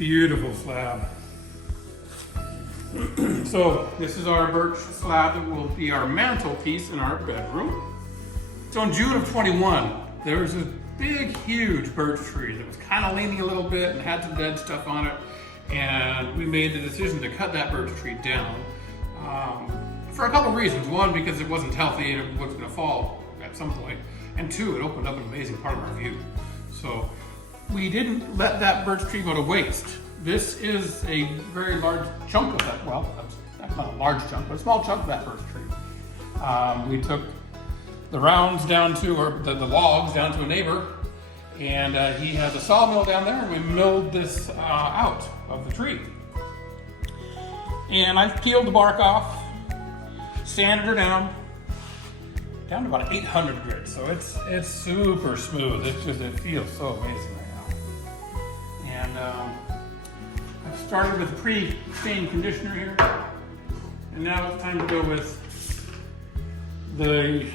beautiful slab. So this is our birch slab that will be our mantelpiece in our bedroom. So in June of 21, there was this big, huge birch tree that was kind of leaning a little bit and had some dead stuff on it. And we made the decision to cut that birch tree down for a couple reasons. One, because it wasn't healthy and it was going to fall at some point. And two, it opened up an amazing part of our view. So we didn't let that birch tree go to waste. This is a very large chunk of that, well, that's not a large chunk, but a small chunk of that birch tree. We took the rounds down to, or the logs down to a neighbor, and he has a sawmill down there, and we milled this out of the tree. And I peeled the bark off, sanded her down to about 800 grit. So it's super smooth. It feels so amazing right now. And I've started with a pre-stain conditioner here, and now it's time to go with the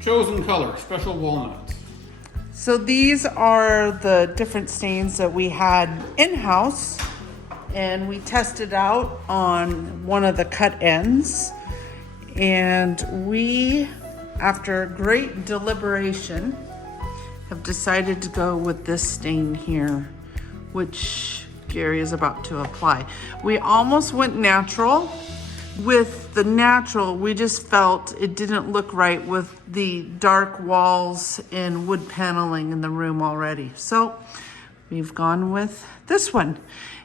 chosen color, Special Walnut. So these are the different stains that we had in-house, and we tested out on one of the cut ends. And we, after great deliberation, have decided to go with this stain here, which Gary is about to apply. We almost went natural. With the natural, we just felt it didn't look right with the dark walls and wood paneling in the room already. So we've gone with this one.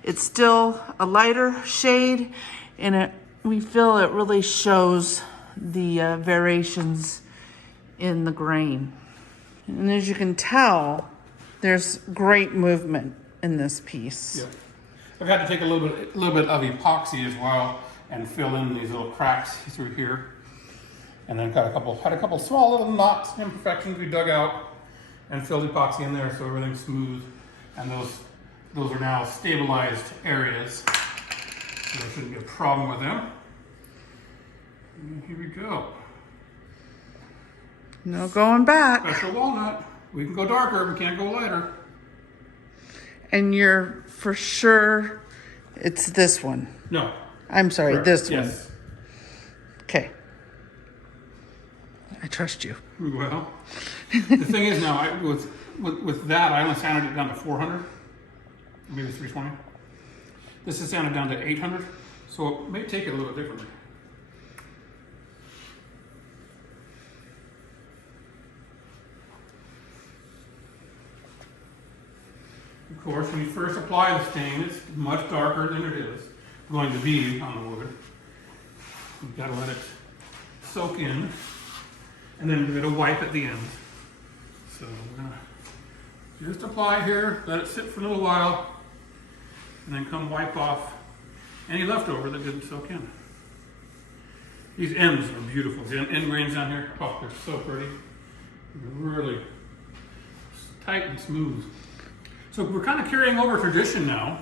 It's still a lighter shade, and we feel it really shows the variations in the grain. And as you can tell, there's great movement in this piece. Yeah. I've had to take a little bit of epoxy as well and fill in these little cracks through here. And then had a couple small little knots, imperfections we dug out and filled epoxy in there so everything's smooth. And those are now stabilized areas, so there shouldn't be a problem with them. And here we go. No going back. Special Walnut. We can go darker, we can't go lighter. And you're for sure it's this one. No. I'm sorry, Correct. this one. Yes. Okay. I trust you. Well, the thing is now, with that, I only sanded it down to 400, maybe 320. This is sanded down to 800, so it may take it a little bit differently. Of course, when you first apply the stain, it's much darker than it is going to be on the wood. You've got to let it soak in, and then we're going to wipe at the end. So we're going to just apply here, let it sit for a little while, and then come wipe off any leftover that didn't soak in. These ends are beautiful. The end grains down here, oh, they're so pretty. They're really tight and smooth. So we're kind of carrying over tradition now.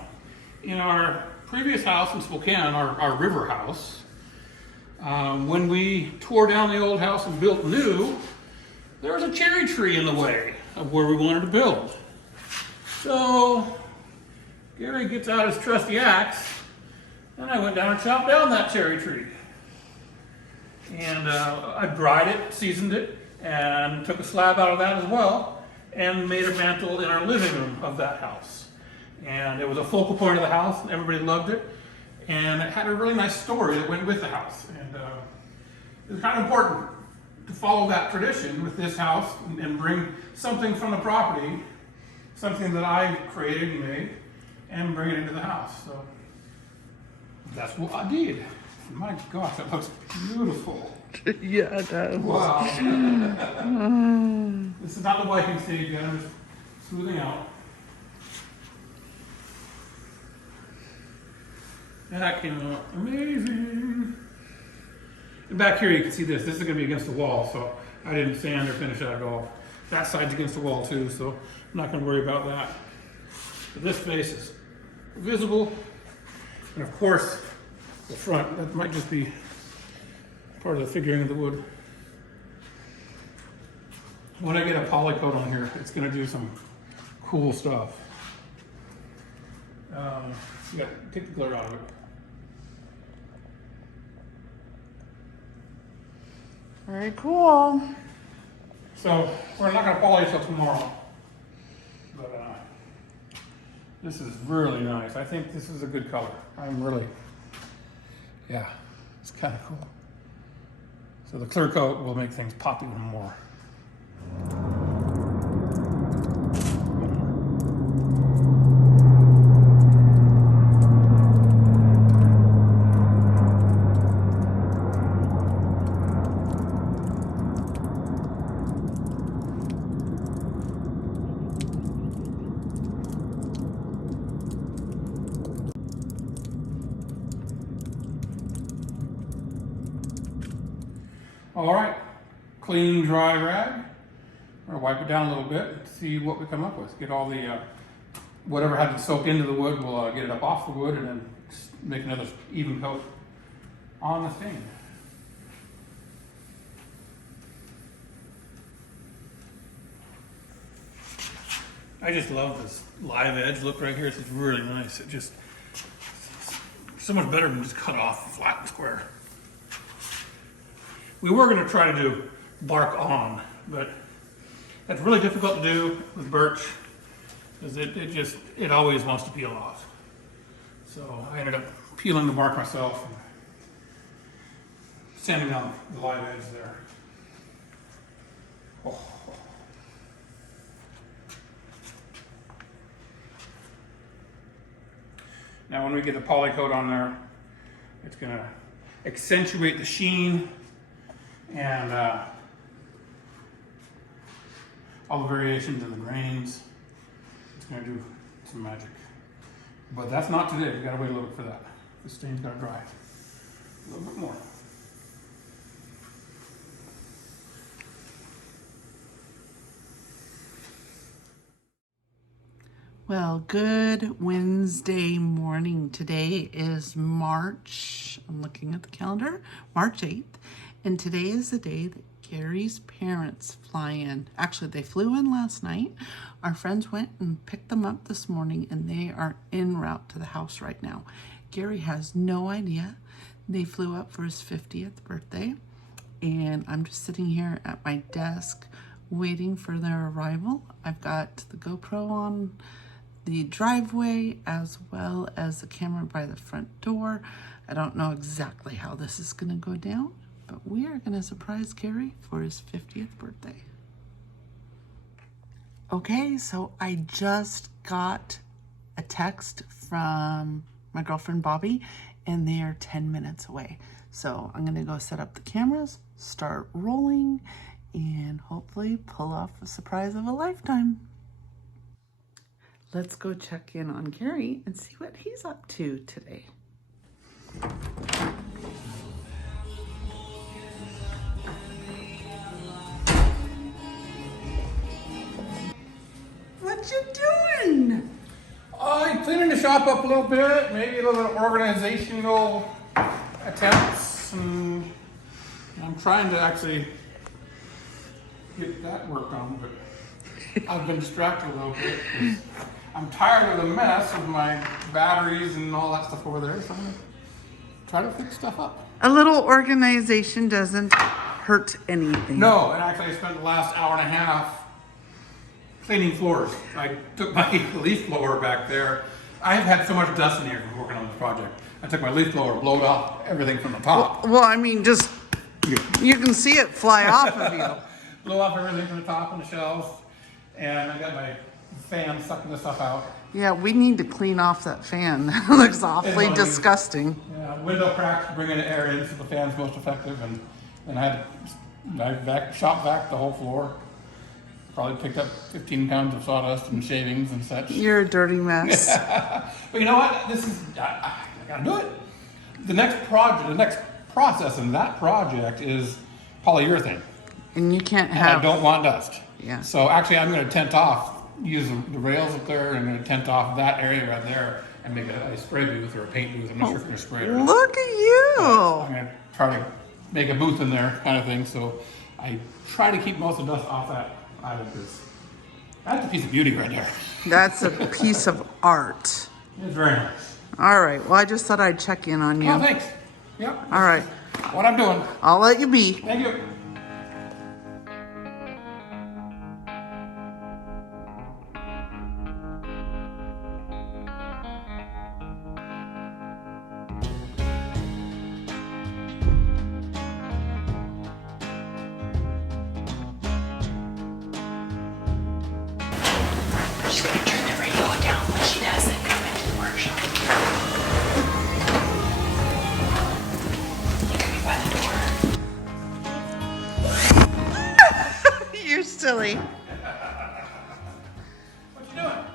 In our previous house in Spokane, our river house, when we tore down the old house and built new, there was a cherry tree in the way of where we wanted to build. So Gary gets out his trusty axe, and I went down and chopped down that cherry tree. And I dried it, seasoned it, and took a slab out of that as well, and made a mantle in our living room of that house. And it was a focal point of the house, and everybody loved it. And it had a really nice story that went with the house. And it was kind of important to follow that tradition with this house and bring something from the property, something that I created and made, and bring it into the house. So that's what I did. My gosh, that looks beautiful. Yeah, it does. Wow. This is not the wiping stage yet, I'm just smoothing out. That came out amazing. And back here you can see this. This is going to be against the wall, so I didn't sand or finish that at all. That side's against the wall too, so I'm not going to worry about that. But this face is visible. And of course, the front, that might just be part of the figuring of the wood. When I get a poly coat on here, it's going to do some cool stuff. You got to take the glare out of it. Very cool. So we're not going to poly till tomorrow, but this is really nice. I think this is a good color. Yeah, it's kind of cool. So the clear coat will make things pop even more. All right, clean, dry rag. We're gonna wipe it down a little bit and see what we come up with. Get all the, whatever had to soak into the wood, we'll get it up off the wood and then make another even coat on the stain. I just love this live edge look right here. It's just really nice. It just, so much better than just cut off flat and square. We were going to try to do bark on, but that's really difficult to do with birch because it always wants to peel off. So I ended up peeling the bark myself and sanding down the live edge there. Oh. Now when we get the poly coat on there, it's going to accentuate the sheen and all the variations in the grains. It's going to do some magic. But that's not today. We got to wait a little bit for that. The stain's got to dry a little bit more. Well, good Wednesday morning. Today is March, I'm looking at the calendar, March 8th. And today is the day that Gary's parents fly in. Actually, they flew in last night. Our friends went and picked them up this morning and they are en route to the house right now. Gary has no idea. They flew up for his 50th birthday. And I'm just sitting here at my desk waiting for their arrival. I've got the GoPro on the driveway as well as the camera by the front door. I don't know exactly how this is going to go down, but we are going to surprise Gary for his 50th birthday. Okay, so I just got a text from my girlfriend Bobby and they are 10 minutes away. So I'm going to go set up the cameras, start rolling, and hopefully pull off a surprise of a lifetime. Let's go check in on Gary and see what he's up to today. What you doing? I'm cleaning the shop up a little bit, maybe a little organizational attempts, and I'm trying to actually get that work on, but I've been distracted a little bit. I'm tired of the mess of my batteries and all that stuff over there, so I'm gonna try to fix stuff up. A little organization doesn't hurt anything. No, and actually I spent the last hour and a half cleaning floors. I took my leaf blower back there. I've had so much dust in here from working on this project. I took my leaf blower, blowed off everything from the top. Well, I mean, just, you can see it fly off of you. Blow off everything from the top and the shelves, and I got my fan sucking the stuff out. Yeah, we need to clean off that fan. That looks awfully disgusting. Yeah, window cracks bringing the air in so the fan's most effective, and I shop vac the whole floor. Probably picked up 15 pounds of sawdust and shavings and such. You're a dirty mess. But you know what? I gotta do it. The next process in that project is polyurethane. And you can't And have... I don't want dust. Yeah. So actually I'm gonna tent off, use the rails up there, and I'm gonna tent off that area right there and make a spray booth or a paint booth. I'm not sure if I'm gonna spray it or not. Look at you! I'm gonna try to make a booth in there kind of thing. So I try to keep most of the dust off that island because that's a piece of beauty right there. That's a piece of art. It was very nice. All right. Well, I just thought I'd check in on you. Oh, thanks. Yep. All right. What I'm doing. I'll let you be. Thank you. She's gonna turn the radio down when she doesn't come into the workshop. You can be by the door. You're silly. What you doing?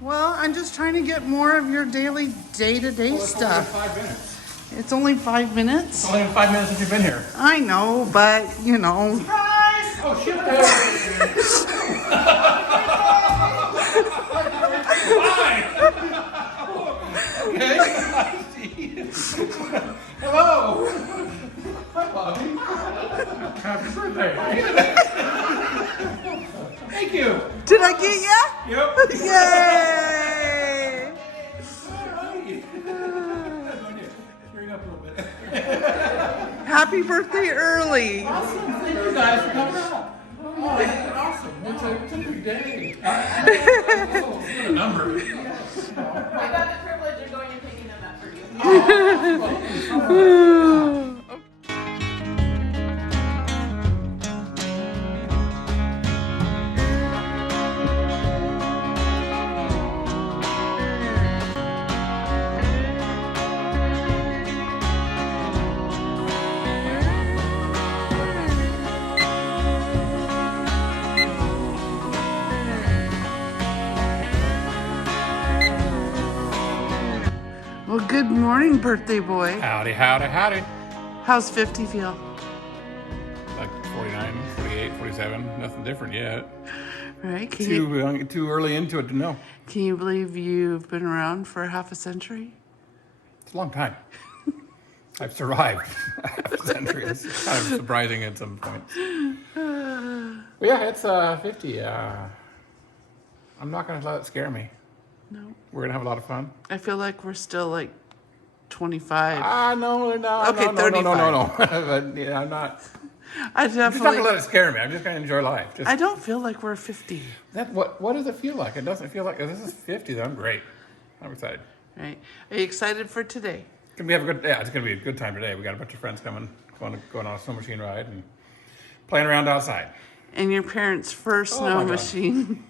Well, I'm just trying to get more of your daily day-to-day stuff. 5 minutes. It's only 5 minutes. It's only been 5 minutes since you've been here. I know, but you know. Surprise! Oh, shit. Hi. Okay. Hello. Hi, Bobby. Happy birthday. Thank you. Did I get ya? Yep. Yay! Hurry up a little bit. Happy birthday early. Awesome. Thank you guys for coming up. Oh, that's awesome. It's a big day. Oh, what a number. I got the privilege of going and picking them up for you. Well, good morning, birthday boy. Howdy, howdy, howdy. How's 50 feel? Like 49, 48, 47, nothing different yet. Right? Too early into it to know. Can you believe you've been around for half a century? It's a long time. I've survived half a century. It's kind of surprising at some points. But yeah, it's 50. I'm not going to let it scare me. No. We're going to have a lot of fun. I feel like we're still like 25. No. Okay, no. 35. But, yeah, I'm not. I I'm just not definitely. going to let it scare me. I'm just going to enjoy life. I don't feel like we're 50. What does it feel like? It doesn't feel like, if this is 50, then I'm great. I'm excited. Right? Are you excited for today? It's going to be a good time today. We got a bunch of friends coming, going on a snow machine ride and playing around outside. And your parents' first Oh, snow my God. machine.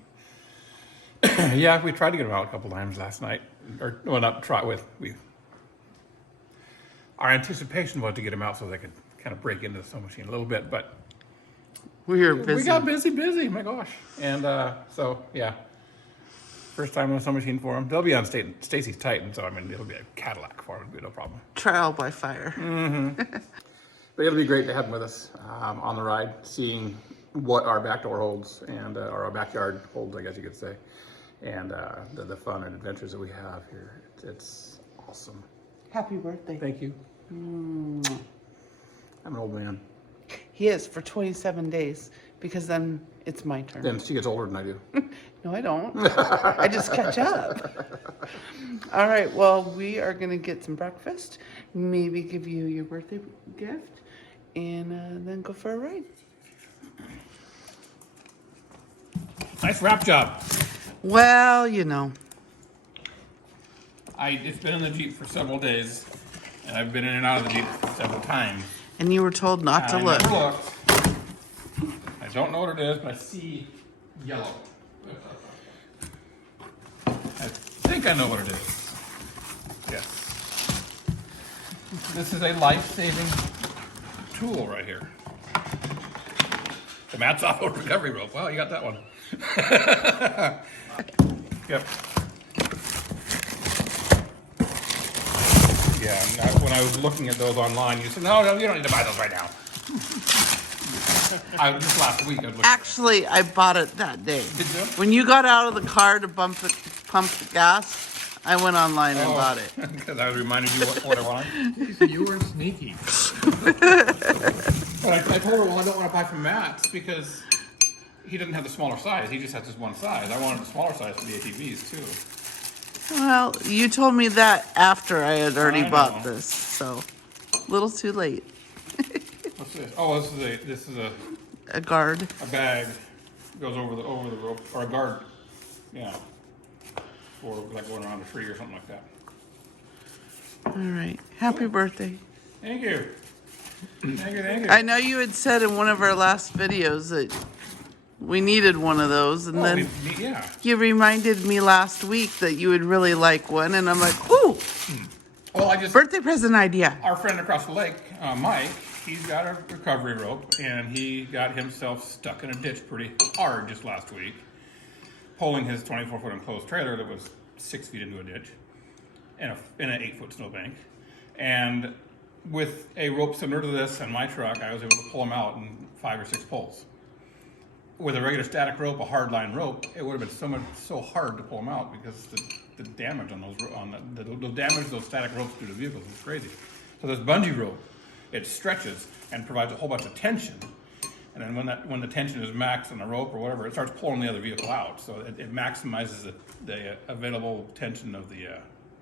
Yeah, we tried to get them out a couple times last night. Our anticipation was to get them out so they could kind of break into the snow machine a little bit, but We were busy. we got busy, my gosh. And so, yeah, first time on a snow machine for them. They'll be on Stacy's Titan, so I mean, it'll be a Cadillac for them, it'll be no problem. Trial by fire. But it'll be great to have them with us on the ride, seeing what our back door holds and or our backyard holds, I guess you could say, and the fun and adventures that we have here. It's awesome. Happy birthday. Thank you. I'm an old man. He is for 27 days because then it's my turn. Then she gets older than I do. No, I don't. I just catch up. All right. Well, we are going to get some breakfast, maybe give you your birthday gift, and then go for a ride. Nice wrap job. Well, you know. It's been in the Jeep for several days, and I've been in and out of the Jeep several times. And you were told not to I look. never looked. I don't know what it is, but I see yellow. I think I know what it is. Yes. This is a life-saving tool right here. The Matt's off recovery rope. Wow, you got that one. Yep. Yeah, and when I was looking at those online, you said, no, you don't need to buy those right now. Just last week I was looking. Actually, I bought it that day. Did you? When you got out of the car to pump the gas, I went online and bought it. Because I reminded you what I wanted. You were sneaky. But I told her, well, I don't want to buy from Matt's because he doesn't have the smaller size. He just has this one size. I wanted the smaller size for the ATVs too. Well, you told me that after I had already I bought know. this, so a little too late. What's this? Oh, this is A guard. a bag. Goes over the rope, or a guard. Yeah. Or like going around a tree or something like that. All right. Happy birthday. Thank you. Thank you, thank you. I know you had said in one of our last videos that we needed one of those, and then Yeah. you reminded me last week that you would really like one, and I'm like, ooh, Well, birthday present idea. our friend across the lake, Mike, he's got a recovery rope, and he got himself stuck in a ditch pretty hard just last week, pulling his 24-foot enclosed trailer that was 6 feet into a ditch in an 8-foot snowbank. And with a rope similar to this on my truck, I was able to pull him out in 5 or 6 pulls. With a regular static rope, a hard line rope, it would have been so hard to pull him out because the damage on the damage those static ropes do to vehicles is crazy. So this bungee rope, it stretches and provides a whole bunch of tension, and then when the tension is max on the rope or whatever, it starts pulling the other vehicle out. So it maximizes the available tension of the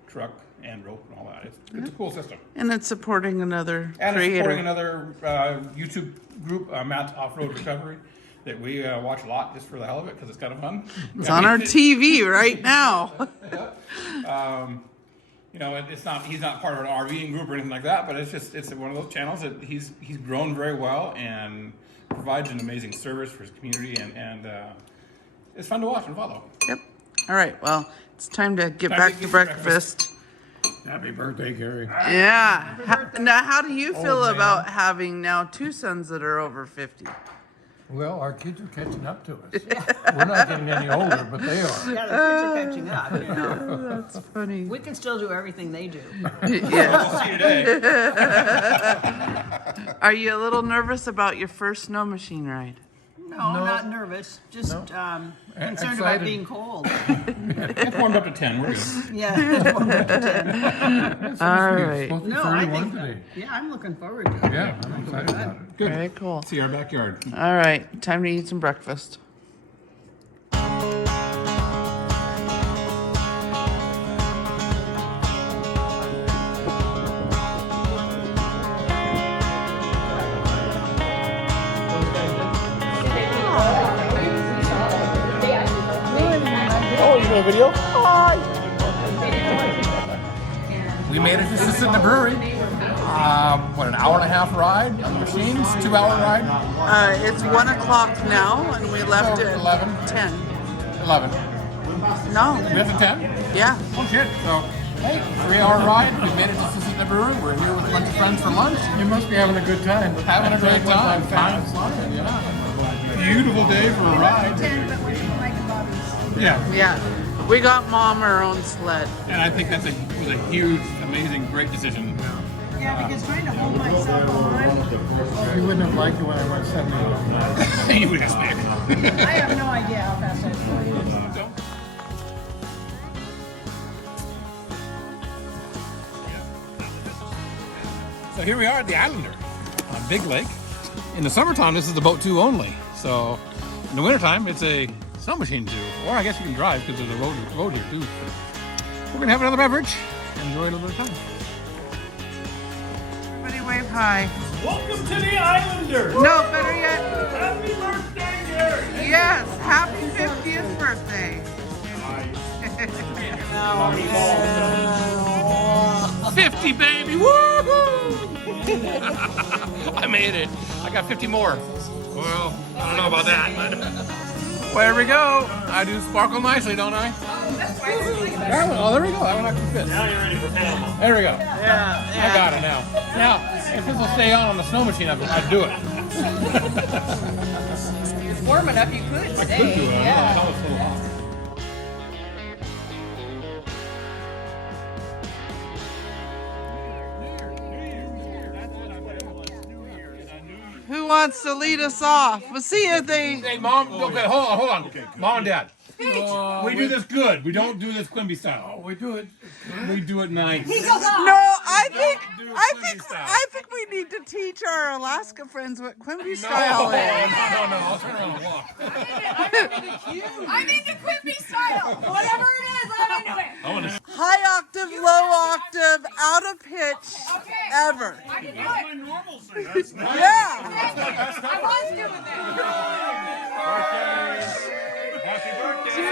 truck and rope and all that. It's a cool system. And it's supporting another And it's creator. supporting another YouTube group, Matt's Off-Road Recovery, that we watch a lot just for the hell of it because it's kind of fun. It's on our TV right now. You know, he's not part of an RVing group or anything like that, but it's one of those channels that he's grown very well and provides an amazing service for his community, and it's fun to watch and follow. Yep. All right. Well, it's time to get back to breakfast. Happy birthday, Gary. Yeah. Now, how do you feel about having now 2 sons that are over 50? Well, our kids are catching up to us. We're not getting any older, but they are. Yeah, the kids are catching up, you know. That's funny. We can still do everything they do. Yes. We'll see you today. Are you a little nervous about your first snow machine ride? No, I'm not nervous. Just concerned about Excited. being cold. It's warmed up to 10. We're good. Yeah. All It's right. supposed to be No, I 31 think today. yeah, I'm looking forward to it. Yeah, I'm excited about it. Good. Very cool. See our backyard. All right. Time to eat some breakfast. A video? Hi. We made it to Assistant the Brewery. An hour-and-a-half ride on the machines, 2-hour ride. It's 1 o'clock now, and we left at 11. 10. 11. No. We left at 10? Yeah. Oh shit. So, hey, 3-hour ride. We made it to Assistant the Brewery. We're here with a bunch of friends for lunch. You must be having a good time. Having a great time. Fast. Yeah. Beautiful day for a ride. Yeah. Yeah. We got Mom her own sled. And I think was a huge, amazing, great decision. Yeah, because trying to hold myself on, You wouldn't have liked it when I went 70 miles an hour. You would expect. I have no idea how fast I was going. So here we are at the Islander on Big Lake. In the summertime, this is the boat 2 only. So in the wintertime, it's a snow machine 2. Or I guess you can drive because there's a road here too. We're going to have another beverage and enjoy a little bit of time. Everybody wave hi. Welcome to the Islander! No, better yet. Happy birthday, Gary! Yes. Happy 50th birthday. 50, baby! Woohoo! I made it. I got 50 more. Well, I don't know about that, but there we go. I do sparkle nicely, don't I? Oh, there we go. That one actually fits. Now you're ready for Panama. There we go. Yeah. I got it now. Now, if this will stay on the snow machine, I'd do it. It's warm enough, you could I stay. could do it. Yeah. That was so hot. Who wants to lead us off? We'll see if they. Hey, Mom. Okay, hold on. Mom and Dad. We do this good. We don't do this Quimby style. We do it. We do it nice. No, I think style. we need to teach our Alaska friends what Quimby style is. No. I'll turn around and walk. I'm into Quimby style. Whatever it is, I'm into it. High octave, low octave, out of pitch, ever. I can do it. My normal thing. That's nice. Yeah. I was doing that. Happy birthday. To you.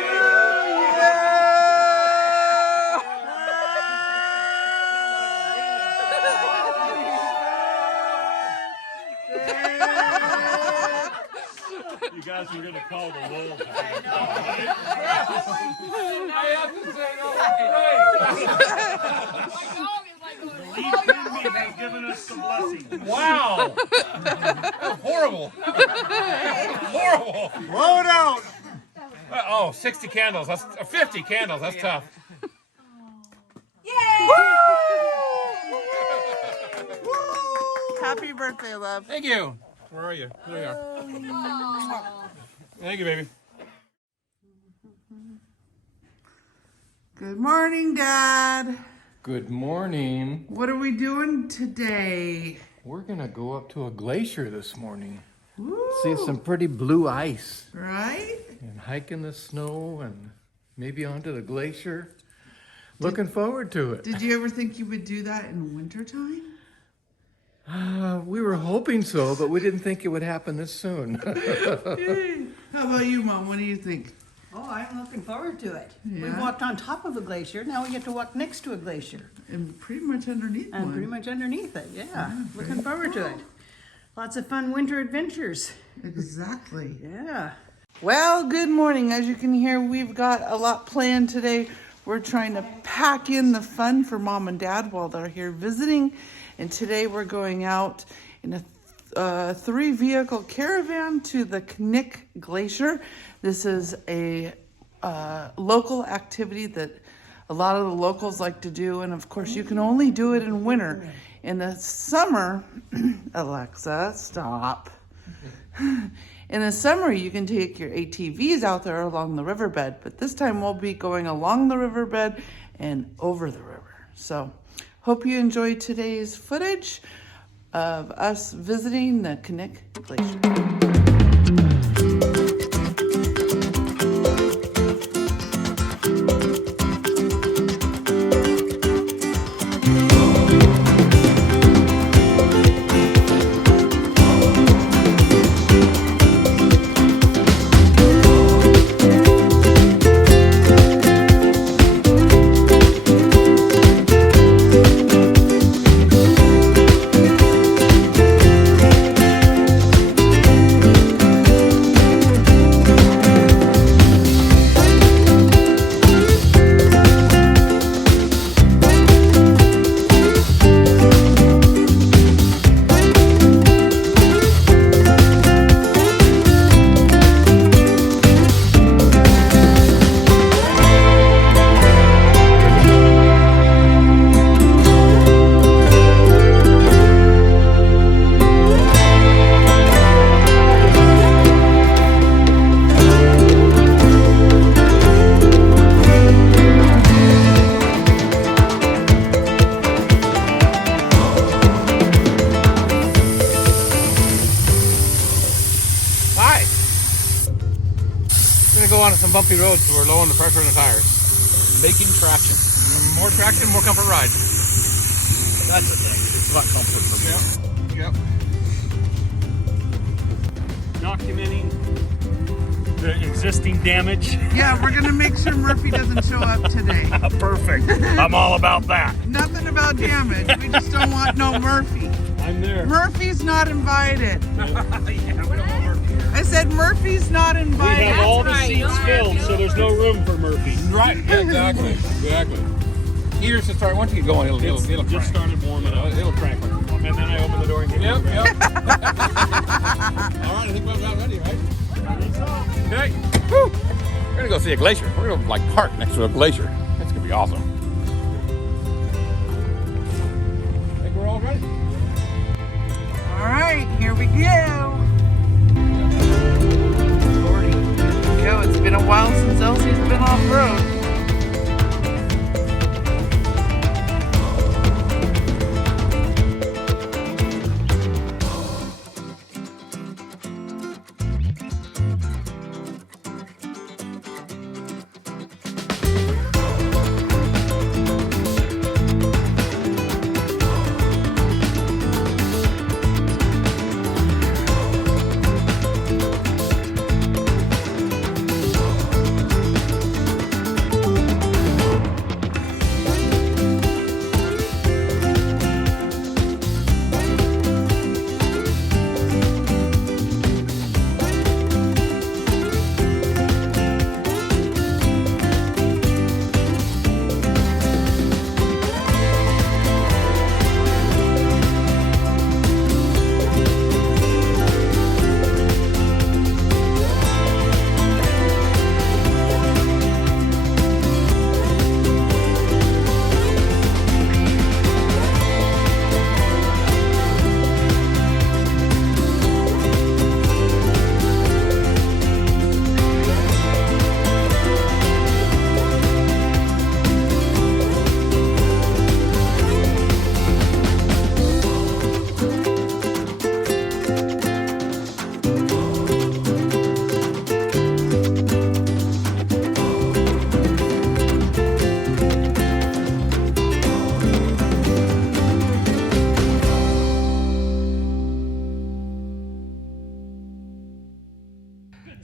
You guys are gonna call the roll. I have to say, Lead Quimby has given us the blessing. wow. Horrible. Horrible. Blow it out. 60 candles. That's 50 candles. That's tough. Happy birthday, love. Thank you. Where are you? There you are. Thank you, baby. Good morning, Dad. Good morning. What are we doing today? We're gonna go up to a glacier this morning. Woo. See some pretty blue ice Right? and hike in the snow and maybe onto the glacier. Looking forward to it. Did you ever think you would do that in wintertime? We were hoping so, but we didn't think it would happen this soon. How about you, Mom? What do you think? Oh, I'm looking forward to it. We Yeah. walked on top of a glacier. Now we get to walk next to a glacier And pretty much underneath and one. pretty much underneath it. Yeah, looking forward to it. Lots of fun winter adventures. Exactly. Yeah. Well, good morning. As you can hear, we've got a lot planned today. We're trying to pack in the fun for Mom and Dad while they're here visiting. And today we're going out in a 3-vehicle caravan to the Knik Glacier. This is a local activity that a lot of the locals like to do. And of course, you can only do it in winter. In the summer, Alexa, stop. In the summer, you can take your ATVs out there along the riverbed, but this time we'll be going along the riverbed and over the river. So, hope you enjoyed today's footage of us visiting the Knik Glacier. Some bumpy roads, so we're low on the pressure in the tires. Making traction. More traction, more comfort ride. That's the thing. It's about comfort for me. Yep. Documenting the existing damage. Yeah, we're gonna make sure Murphy doesn't show up today. Perfect. I'm all about that. Nothing about damage. We just don't want no Murphy. I'm there. Murphy's not invited. Yeah, we don't want Murphy here. I said Murphy's not We invited. have all the seats filled, so there's no room for Murphy. Right, yeah, exactly. Here's to start. Once you get going, it'll Just crank. started warming up. It'll crank. And then I open the door and get Yep, in. yep. All right, I think we're about ready, right? Okay. Woo. We're gonna go see a glacier. We're gonna like park next to a glacier. That's gonna be awesome. I think we're all ready. All right, here we go. It's been a while since Elsie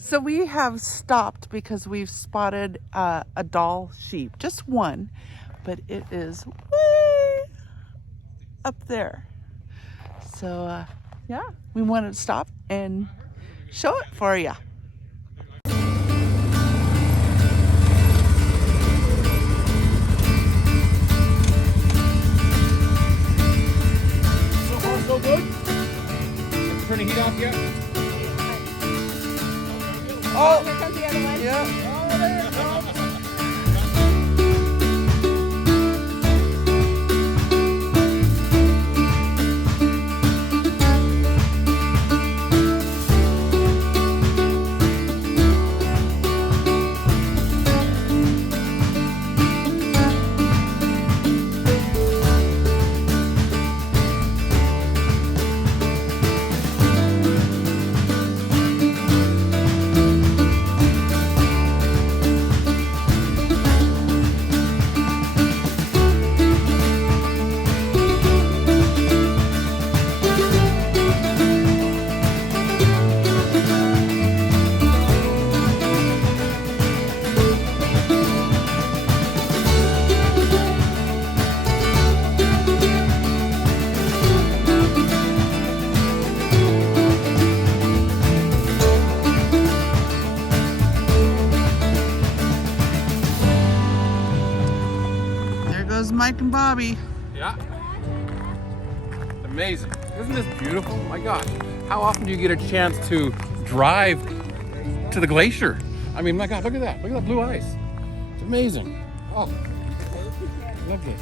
So we have stopped because we've spotted a doll sheep, just one, but it is way up there. So yeah, we wanted to stop and show it for you. So far, so good. Turn the heat off yet? Oh, Here comes the other one. yeah. There goes Mike and Bobby. Yeah. Amazing. Isn't this beautiful? My gosh. How often do you get a chance to drive to the glacier? I mean, my God, look at that. Look at that blue ice. It's amazing. Oh, love this.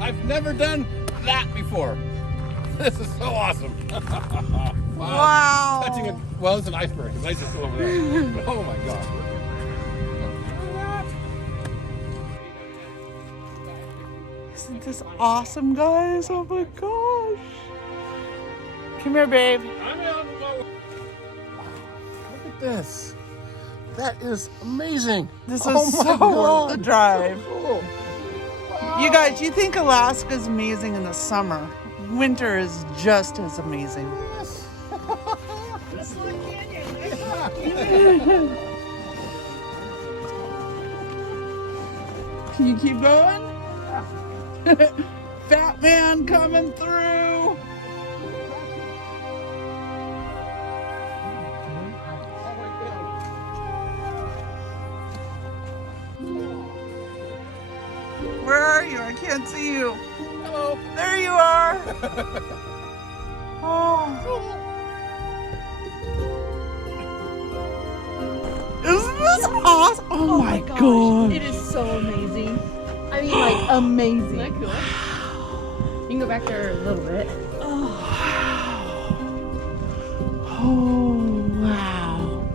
I've never done that before. This is so awesome. Wow. Touching it. Well, it's an iceberg. It's ice is still over there. But, oh my God. Isn't this awesome, guys? Oh my gosh. Come here, babe. I'm on the boat. Look at this. That is amazing. This is Oh my so God. worth the drive. Cool. You guys, you think Alaska's amazing in the summer. Winter is just as amazing. Can you keep going? Fat man coming through. Where are you? I can't see you. Hello. There you are. Oh. Isn't this awesome? Oh, my god. It is so amazing. I mean, like, amazing. Isn't that cool? You can go back there a little bit. Oh, wow.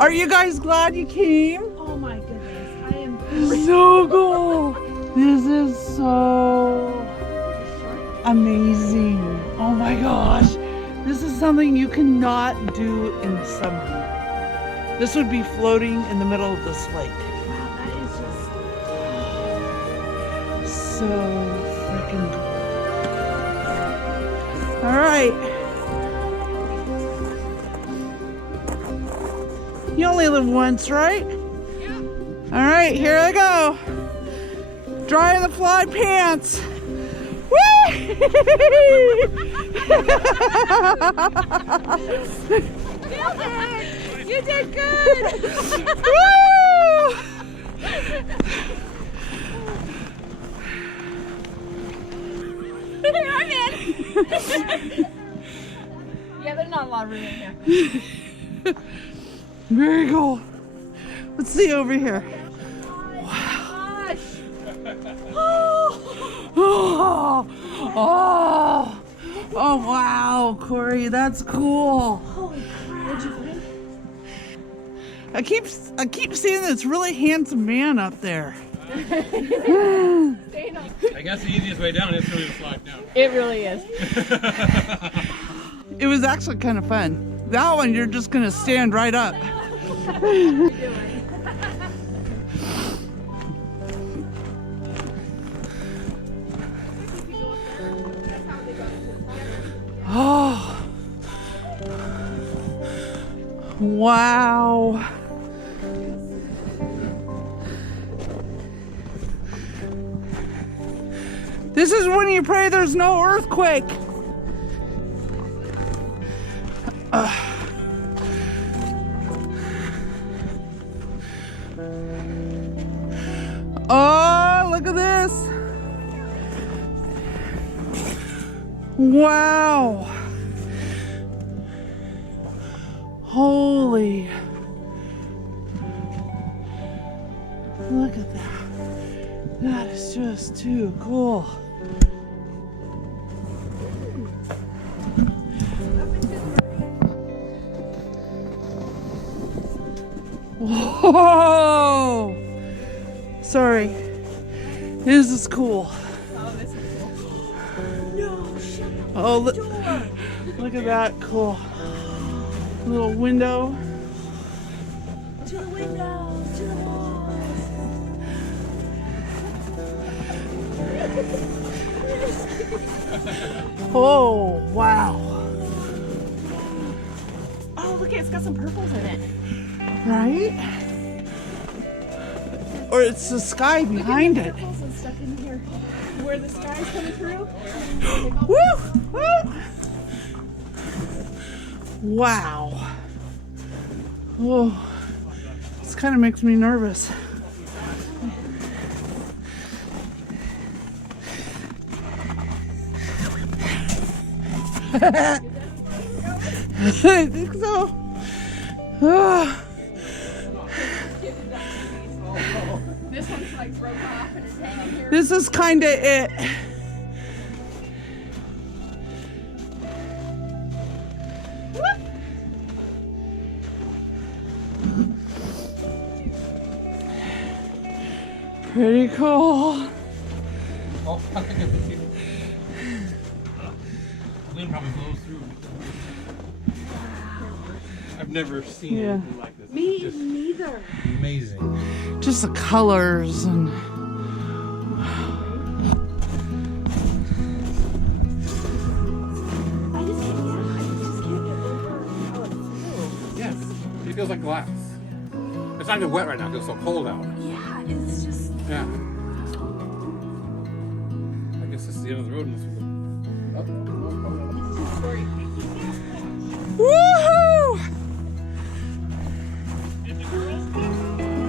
Are you guys glad you came? Oh my goodness. I am So cool. This is so amazing. Oh my gosh. This is something you cannot do in the summer. This would be floating in the middle of this lake. wow, that is just So freaking cool. All right. You only live once, right? Yeah. All right, here I go. Dry the fly pants. Woo! You did good. Woo! I'm in. Yeah, there's not a lot of room in here. Very cool. Let's see over here. Gosh. Oh, oh, oh wow, Corey, that's cool. Holy crap. What'd you find? I keep seeing this really handsome man up there. I guess the easiest way down is for you to slide down. It really is. It was actually kind of fun. That one, you're just gonna stand right up. Oh, wow. This is when you pray there's no earthquake. Oh, look at this. Wow. Holy. Look at that. That is just too cool. Whoa! Sorry. This is cool. Oh, this is cool. No, shut up. Oh, look at that. Cool. Little window. To the windows, to the walls. Oh, wow. Oh, look, it's got some purples in it. Right? Or it's the sky behind it. Purples and stuff in here. Where the sky's coming through. Woo! Woo! Wow. Oh, this kind of makes me nervous. I think so. Ah. This one's like broke off and it's hanging here. This is kind of it. Pretty cool. Oh, I think I can see it. Wind probably blows through. I've never seen Yeah. anything like this. Me It's just neither. amazing. Just the colors and I just can't get over how it feels. Yes, it feels like glass. It's not even wet right now. It feels so cold out. Yeah, it's just. Yeah. I guess this is the end of the road. woohoo!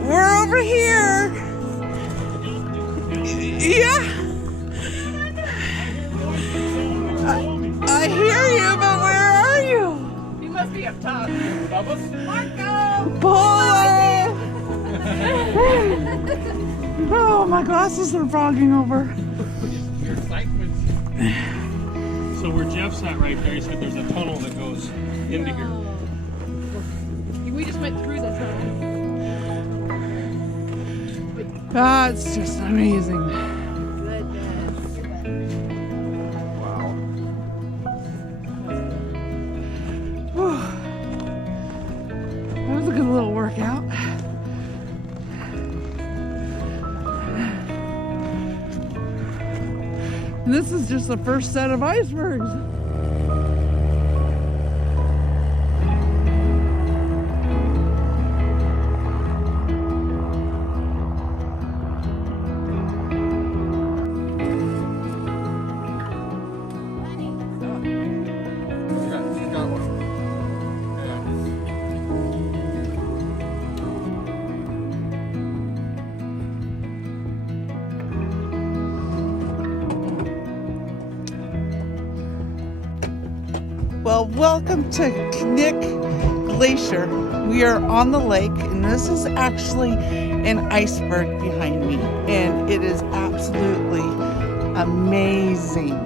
We're over here. Yeah. I hear you, but where are you? You must be up top. Marco! Polo! Oh, my glasses are fogging over. Your excitement. So where Jeff's at right there, he said there's a tunnel that goes into here. We just went through the tunnel. That's just amazing. Whew. That was a good little workout. And this is just the first set of icebergs. Welcome to Knik Glacier. We are on the lake, and this is actually an iceberg behind me, and it is absolutely amazing.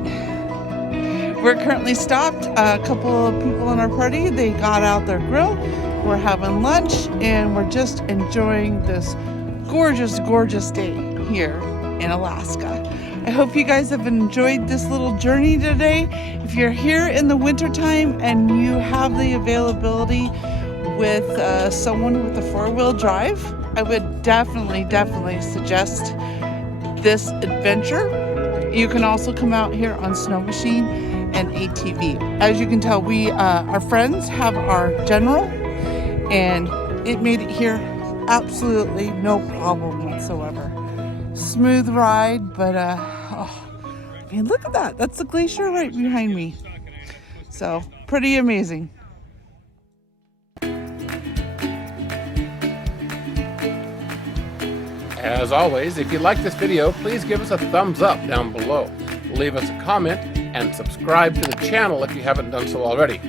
We're currently stopped. A couple of people in our party, they got out their grill. We're having lunch, and we're just enjoying this gorgeous, gorgeous day here in Alaska. I hope you guys have enjoyed this little journey today. If you're here in the wintertime and you have the availability with someone with a four-wheel drive, I would definitely suggest this adventure. You can also come out here on snow machine and ATV. As you can tell, we our friends have our General, and it made it here absolutely no problem whatsoever. Smooth ride, but oh man, look at that. That's the glacier right behind me. So pretty amazing. As always, if you like this video, please give us a thumbs up down below. Leave us a comment and subscribe to the channel if you haven't done so already.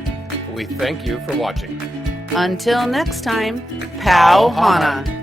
We thank you for watching. Until next time, Pau Hana.